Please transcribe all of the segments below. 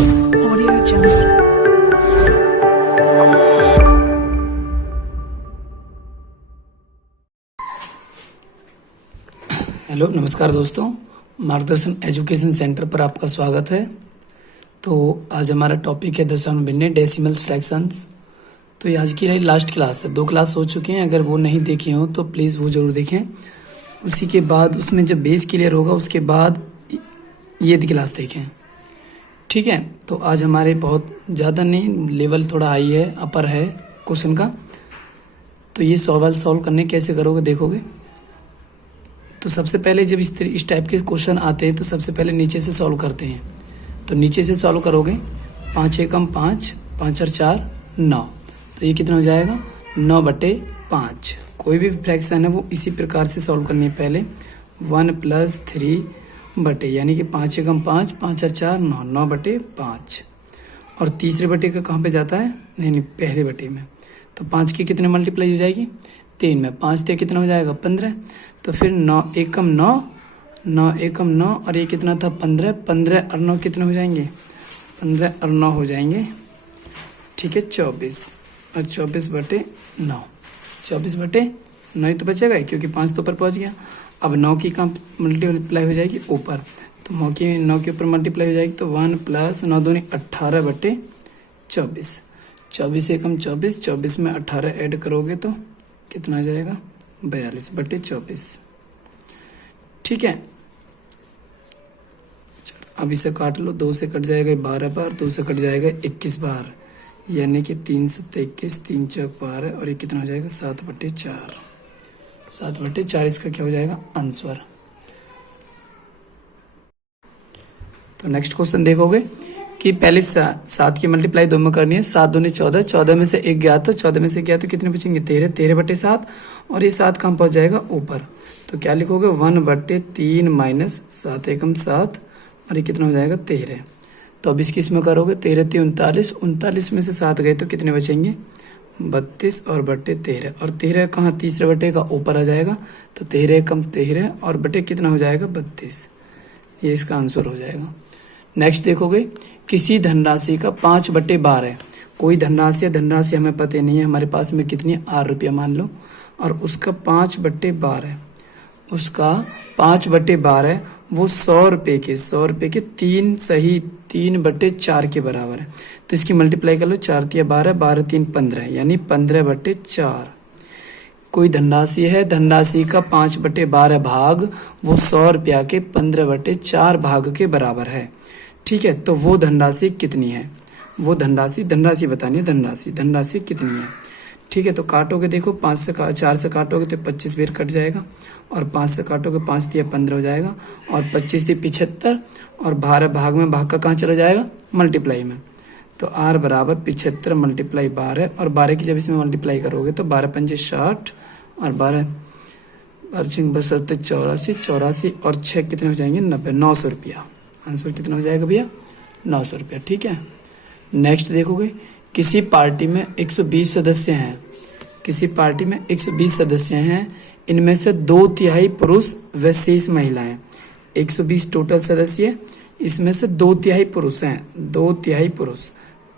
Audio Jungle. Hello नमस्कार दोस्तों, मार्गदर्शन एजुकेशन सेंटर पर आपका स्वागत है। तो आज हमारा टॉपिक है दशमलव भिन्न डेसिमल्स फ्रैक्शंस। तो ये आज की लास्ट क्लास है, 2 क्लास हो चुके हैं। अगर वो नहीं देखे हो तो प्लीज़ वो ज़रूर देखें। उसी के बाद उसमें जब बेस क्लियर होगा उसके बाद ये क्लास देखें, ठीक है। तो आज हमारे बहुत ज़्यादा नहीं, लेवल थोड़ा हाई है, अपर है क्वेश्चन का। तो ये सवाल सॉल्व करने कैसे करोगे देखोगे। तो सबसे पहले जब इस टाइप के क्वेश्चन आते हैं तो सबसे पहले नीचे से सॉल्व करते हैं। तो नीचे से सॉल्व करोगे 5 एकम 5, 5 और 4 9। तो ये कितना हो जाएगा 9/5। कोई भी फ्रैक्शन है वो इसी प्रकार से सॉल्व करनी है। पहले 1 + 3 बटे, यानी कि 5 एकम 5, 5 और 4 9, 9/5। और तीसरे बटे का कहाँ पे जाता है, नहीं पहले बटे में। तो 5 की कितने मल्टीप्लाई हो जाएगी 3 में, 5 से कितना हो जाएगा 15। तो फिर 9 एकम 9, 9 एकम 9 और ये कितना था 15, 15 और 9 कितने हो जाएंगे 15 और 9 हो जाएंगे, ठीक है 24। और 24/9, 24/9 ही तो बचेगा ही, क्योंकि 5 तो ऊपर पहुंच गया। अब 9 की कहाँ मल्टीप्लाई हो जाएगी ऊपर, तो 9 के ऊपर मल्टीप्लाई हो जाएगी। तो 1 + 9 दूनी 18/24, 24 एकम 24, 24 में 18 ऐड करोगे तो कितना आ जाएगा 42/24, ठीक है। अब इसे काट लो, 2 से कट जाएगा 12 बार, 2 से कट जाएगा 21 बार, यानी कि 3 × 7 = 21, 3 × 4 = 12 और ये कितना हो जाएगा 7/4, 7/4 इसका क्या हो जाएगा आंसर। तो नेक्स्ट क्वेश्चन देखोगे कि पहले 7 की मल्टीप्लाई 2 में करनी है। 7 दूनी 14, 14 में से 1 गया तो 14 में से गया तो कितने बचेंगे 13, 13/7 और ये 7 कहाँ पहुँच जाएगा ऊपर। तो क्या लिखोगे 1/3 - 7 एकम 7 और ये कितना हो जाएगा 13। तो अब इसकी इसमें करोगे 13 × 3 = 39, 39 में से 7 गए तो कितने बचेंगे 32 और बटे 13, और 13 कहाँ तीसरे बटे का ऊपर आ जाएगा। तो 13 एकम 13 और बटे कितना हो जाएगा 32, ये इसका आंसर हो जाएगा। नेक्स्ट देखोगे किसी धनराशि का 5/12, कोई धनराशि है, धनराशि हमें पता नहीं है हमारे पास में कितनी है 8 रुपया मान लो, और उसका 5/12, उसका 5/12 वो 100 रुपये के 3 सही 3/4 के बराबर है। तो इसकी मल्टीप्लाई कर लो, 4 × 12, 12 × 3 = 15, यानी 15/4। कोई धनराशि है, धनराशि का 5/12 भाग वो 100 रुपया के 15/4 भाग के बराबर है, ठीक है। तो वो धनराशि कितनी है, वो धनराशि बतानी है, धनराशि कितनी है, ठीक है। तो काटोगे देखो 4 से काटोगे तो 25 बेर कट जाएगा, और 5 से काटोगे 5 × 15 हो जाएगा, और 25 × 75 और 12 भाग में भाग का कहाँ चला जाएगा मल्टीप्लाई में। तो r = 75 × 12, और 12 की जब इसमें मल्टीप्लाई करोगे तो 12 × 5 = 60 और 12 × 84, 84 और 6 कितने हो जाएंगे 90, 900 रुपया। आंसर कितना हो जाएगा भैया 900 रुपया, ठीक है। नेक्स्ट देखोगे किसी पार्टी में 120 सदस्य हैं, किसी पार्टी में 120 सदस्य हैं, इनमें से 2/3 पुरुष व शेष महिलाएं। 120 टोटल सदस्य, इसमें से 2/3 पुरुष हैं, 2/3 पुरुष।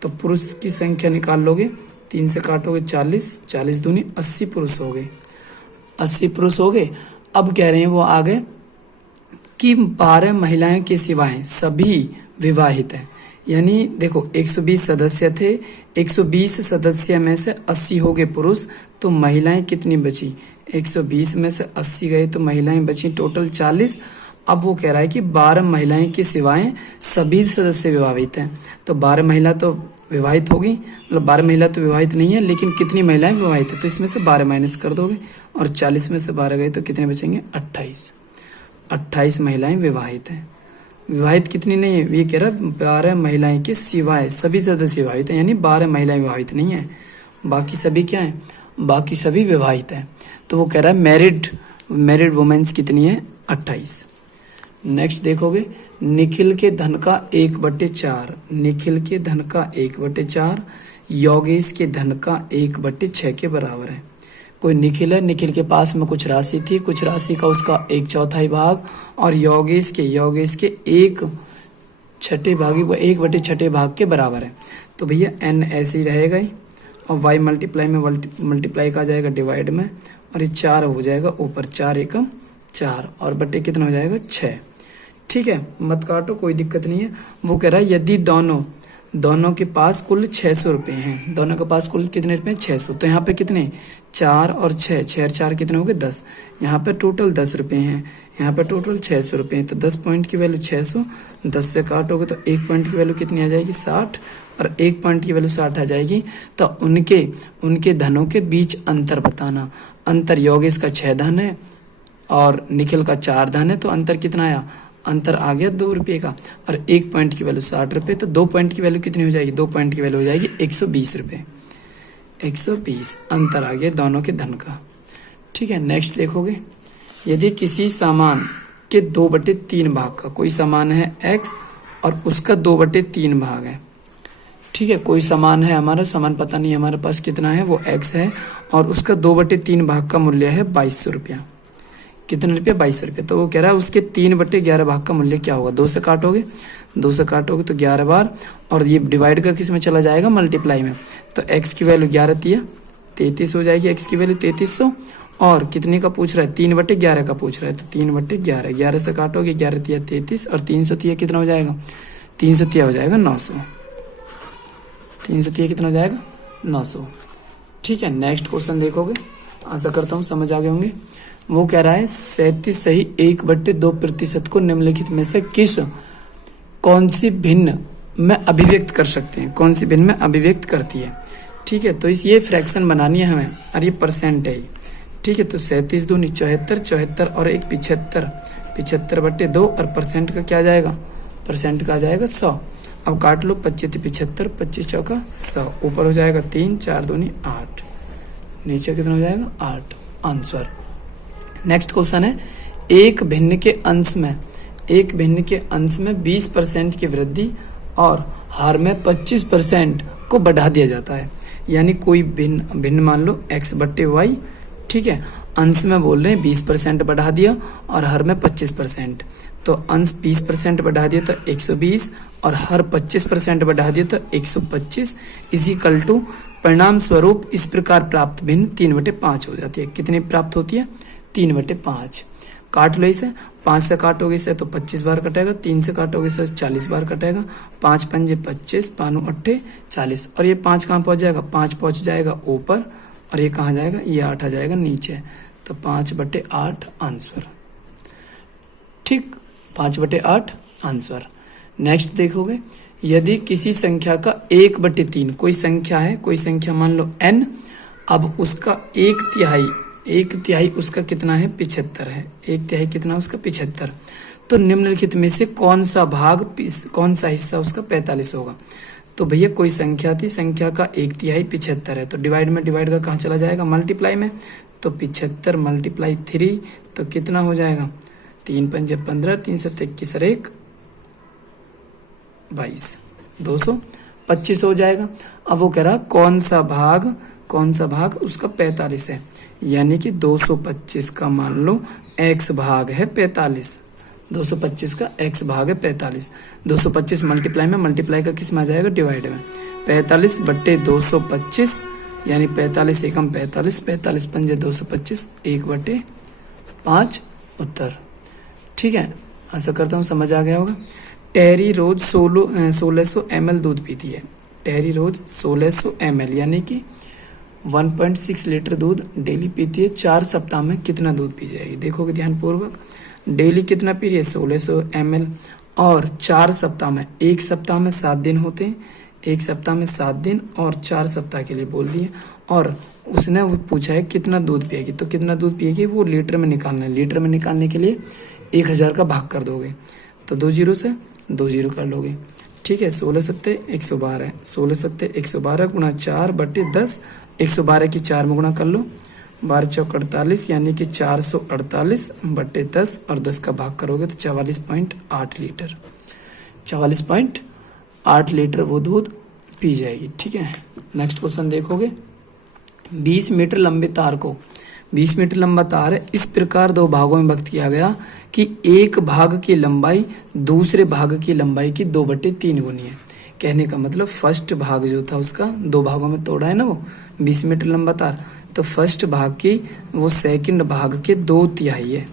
तो पुरुष की संख्या निकाल लोगे, 3 से काटोगे 40, 40 दूनी 80 पुरुष हो गए, 80 पुरुष हो गए। अब कह रहे हैं वो आगे कि 12 महिलाएं के सिवाय सभी विवाहित हैं। यानी देखो 120 सदस्य थे, 120 सदस्य में से 80 हो गए पुरुष, तो महिलाएं कितनी बची 120 में से 80 गए तो महिलाएं बची टोटल 40। अब वो कह रहा है कि 12 महिलाएं के सिवाय सभी सदस्य विवाहित हैं। तो 12 महिला तो विवाहित होगी, मतलब 12 महिला तो विवाहित नहीं है, लेकिन कितनी महिलाएं विवाहित है, तो इसमें से 12 माइनस कर दोगे, और 40 में से 12 गए तो कितने बचेंगे 28, 28 महिलाएं विवाहित हैं। विवाहित कितनी नहीं है, ये कह रहा है 12 महिलाएं के सिवाय सभी सदस्य विवाहित हैं, यानी 12 महिलाएं विवाहित नहीं है, बाकी सभी क्या है, बाकी सभी विवाहित हैं। तो वो कह रहा है मैरिड वुमेन्स कितनी है 28। नेक्स्ट देखोगे निखिल के धन का 1/4, निखिल के धन का 1/4 योगेश के धन का 1/6 के बराबर है। कोई निखिल है, निखिल के पास में कुछ राशि थी, कुछ राशि का उसका 1/4 भाग, और योगेश के छठे भागी वो 1/6 भाग के बराबर है। तो भैया n ऐसे ही रहेगा ही, और y मल्टीप्लाई में मल्टीप्लाई का जाएगा डिवाइड में, और ये 4 हो जाएगा ऊपर, 4 एकम 4, और बटे कितना हो जाएगा 6। ठीक है, मत काटो, कोई दिक्कत नहीं है। वो कह रहा है यदि दोनों के पास कुल 600 रुपये हैं, दोनों के पास कुल कितने रुपये हैं 600, तो यहाँ पे कितने 4 और 6, 6 और 4 कितने हो गए 10, यहाँ पे टोटल 10 रुपये हैं, यहाँ पे टोटल 600 रुपये हैं। तो 10 पॉइंट की वैल्यू 600, 10 से काटोगे तो 1 पॉइंट की वैल्यू कितनी आ जाएगी 60, और 1 पॉइंट की वैल्यू 60 आ जाएगी। तो उनके धनों के बीच अंतर बताना। अंतर योगेश का 6 धन है और निखिल का 4 धन है, तो अंतर कितना आया, अंतर आ गया 2 रुपये का, और 1 पॉइंट की वैल्यू 60 रुपये, तो 2 पॉइंट की वैल्यू कितनी हो जाएगी, 2 पॉइंट की वैल्यू हो जाएगी 120 रुपये, 120 अंतर आ गया दोनों के धन का। ठीक है, नेक्स्ट देखोगे, यदि किसी सामान के 2/3 भाग का, कोई सामान है x और उसका 2/3 भाग है। ठीक है, कोई सामान है, हमारा सामान पता नहीं हमारे पास कितना है, वो x है, और उसका 2/3 भाग का मूल्य है 2200 रुपया। कितने रुपये 2200 रुपये। तो वो कह रहा है उसके 3/11 भाग का मूल्य क्या होगा। 2 से काटोगे तो 11 बार, और ये डिवाइड का किस में चला जाएगा, मल्टीप्लाई में। तो x की वैल्यू 11 तिया 33 हो जाएगी, x की वैल्यू 3300, और कितने का पूछ रहा है 3/11 का पूछ रहा है, तो 3/11, 11 से काटोगे 11 तिया 33, और 300 तिया कितना हो जाएगा, 300 तिया हो जाएगा 900, 300 तिया कितना हो जाएगा 900। ठीक है, नेक्स्ट क्वेश्चन देखोगे, आशा करता हूँ समझ आ गए होंगे। वो कह रहा है 37 सही 1/2% को निम्नलिखित में से कौन सी भिन्न में अभिव्यक्त कर सकते हैं, कौन सी भिन्न में अभिव्यक्त करती है। ठीक है, तो ये फ्रैक्शन बनानी है हमें, और ये परसेंट है। ठीक है, तो 37 दूनी 74, 74 और 1 75, 75/2, और परसेंट का क्या आ जाएगा, परसेंट का आ जाएगा 100। अब काट लो, 25 75, 25 चौका 100, ऊपर हो जाएगा 3, 4 दूनी 8, नीचे कितना हो जाएगा 8, आंसर। नेक्स्ट क्वेश्चन है, एक भिन्न के अंश में 20% की वृद्धि और हर में 25% को बढ़ा दिया जाता है। यानी कोई भिन्न मान लो x/y, ठीक है, अंश में बोल रहे हैं 20% बढ़ा दिया और हर में 25%, तो अंश 20% बढ़ा दिया तो 120, और हर 25% बढ़ा दिया तो 125, इजिकल टू परिणाम स्वरूप इस प्रकार प्राप्त भिन्न 3/5 हो जाती है। कितनी प्राप्त होती है 3/5। काट लो इसे, 5 से काटोगे इसे तो 25 बार कटेगा, 3 से काटोगे इसे 40 बार कटेगा, 5 पंजे 25, 5 8 40, और ये 5 कहाँ पहुँच जाएगा, 5 पहुँच जाएगा ऊपर, और ये कहाँ जाएगा, ये 8 आ जाएगा नीचे, तो 5/8 आंसर। ठीक, 5/8 आंसर। नेक्स्ट देखोगे, यदि किसी संख्या का 1/3, कोई संख्या है, कोई संख्या मान लो n, अब उसका 1/3 उसका कितना है 75 है, 1/3 कितना उसका 75, तो निम्नलिखित में से कौन सा हिस्सा उसका 45 होगा। तो भैया कोई संख्या थी, संख्या का 1/3 75 है, तो डिवाइड का कहाँ चला जाएगा, मल्टीप्लाई में, तो 75 × 3, तो कितना हो जाएगा 3 पंजे 15, 3 7 21 और 1 22, 225 हो जाएगा। अब वो कह रहा कौन सा भाग उसका 45 है, यानी कि 225 का मान लो x भाग है 45, 225 का x भाग है 45, 225 मल्टीप्लाई का किस में आ जाएगा, डिवाइड में, 45/225, यानी 45 एकम 45, 45 पंजे 225, 1/5 उत्तर। ठीक है, आशा करता हूँ समझ आ गया होगा। टेरी रोज 1600 ml दूध पीती है, टेरी रोज 1600 ml यानी कि 1.6 लीटर दूध डेली पीती है। 4 सप्ताह में कितना दूध पी जाएगी, देखोगे ध्यानपूर्वक, डेली कितना पी रही है 1600 ml, और 4 सप्ताह में, 1 सप्ताह में 7 दिन होते हैं, 1 सप्ताह में 7 दिन, और 4 सप्ताह के लिए बोल दिए, और उसने वो पूछा है कितना दूध पिएगी, तो कितना दूध पिएगी वो लीटर में निकालना है। लीटर में निकालने के लिए 1000 का भाग कर दोगे, तो 2 जीरो से 2 जीरो कर लोगे। ठीक है, 16 सत्ते 112 है, 16 सत्ते 112 गुणा 4/10, 112 की 4 में गुणा कर लो, 12 चौक 48, यानी कि 448/10, और 10 का भाग करोगे तो 44.8 लीटर, 44.8 लीटर वो दूध पी जाएगी। ठीक है, नेक्स्ट क्वेश्चन देखोगे, 20 मीटर लंबे तार को 20 मीटर लंबा तार है। इस प्रकार दो भागों में विभक्त किया गया कि एक भाग की लंबाई दूसरे भाग की लंबाई की 2/3 गुनी है। कहने का मतलब फर्स्ट भाग जो था उसका 2 भागों में तोड़ा है ना वो 20 मीटर लंबा तार, तो फर्स्ट भाग की वो सेकंड भाग के 2/3 है।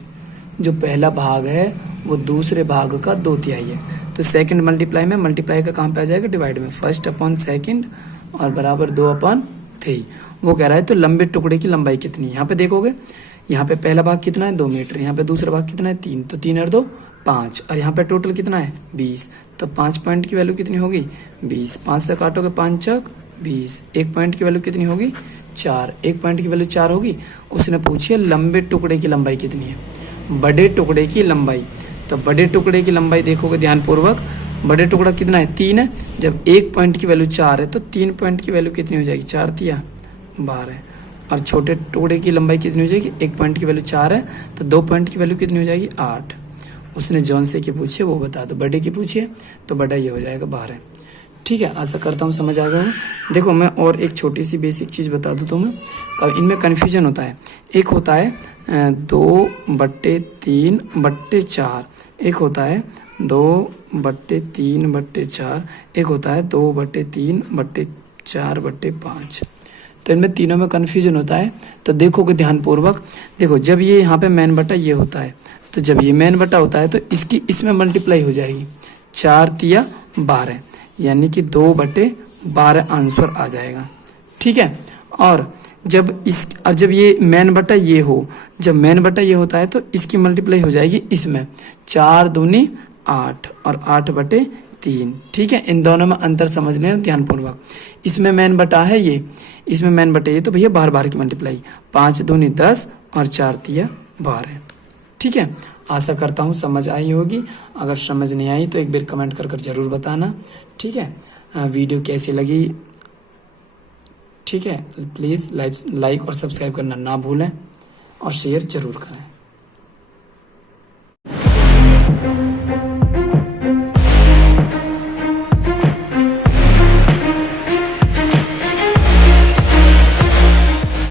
जो पहला भाग है वो दूसरे भाग का 2/3 है। तो सेकंड मल्टीप्लाई में, मल्टीप्लाई का कहाँ पे आ जाएगा, डिवाइड में, फर्स्ट अपॉन सेकंड और बराबर 2/3। वो कह रहा है तो लंबे टुकड़े की लंबाई कितनी है। यहाँ पे देखोगे, यहाँ पे पहला भाग कितना है 2 मीटर, यहाँ पे दूसरा भाग कितना है 3, तो 3 और 2 5, और यहाँ पे टोटल कितना है 20, तो 5 पॉइंट की वैल्यू कितनी होगी 20। 5 से काटोगे 5 चौक 20, 1 पॉइंट की वैल्यू कितनी होगी 4, 1 पॉइंट की वैल्यू 4 होगी। उसने पूछी है लंबे टुकड़े की लंबाई कितनी है, बड़े टुकड़े की लंबाई। तो बड़े टुकड़े की लंबाई देखोगे ध्यानपूर्वक, बड़े टुकड़ा कितना है 3 है, जब 1 पॉइंट की वैल्यू 4 है तो 3 पॉइंट की वैल्यू कितनी हो जाएगी 4 तिया 12, और छोटे टुकड़े की लंबाई कितनी हो जाएगी, 1 पॉइंट की वैल्यू 4 है तो 2 पॉइंट की वैल्यू कितनी हो जाएगी 8। उसने जौन से की पूछे वो बता दो, बड़े की पूछिए तो बड़ा ये हो जाएगा 12। ठीक है, आशा करता हूँ समझ आ गया हो। देखो मैं और एक छोटी सी बेसिक चीज़ बता दूँ तुम्हें, इनमें कन्फ्यूजन होता है। एक होता है 2/3/4, एक होता है 2/3/4, एक होता है 2/3/4/5। तो इनमें तीनों में कन्फ्यूजन होता है। तो देखोगे ध्यानपूर्वक, देखो जब ये यहाँ पे मैन बटा ये होता है, तो जब ये मैन बटा होता है तो इसकी इसमें मल्टीप्लाई हो जाएगी, 4 तिया 12, यानी कि 2/12 आंसर आ जाएगा। ठीक है, और जब ये मैन बटा ये हो, जब मैन बटा ये होता है तो इसकी मल्टीप्लाई हो जाएगी इसमें, 4 दूनी 8 और 8/3। ठीक है, इन दोनों में अंतर समझ लेना ध्यानपूर्वक। इसमें मैन बटा है ये, इसमें मैन बटा ये, तो भैया बार बार की मल्टीप्लाई, 5 दूनी 10 और 4 तिया 12। ठीक है, आशा करता हूँ समझ आई होगी। अगर समझ नहीं आई तो एक बार कमेंट कर जरूर बताना। ठीक है, वीडियो कैसी लगी, ठीक है, प्लीज़ लाइक और सब्सक्राइब करना ना भूलें और शेयर जरूर करें।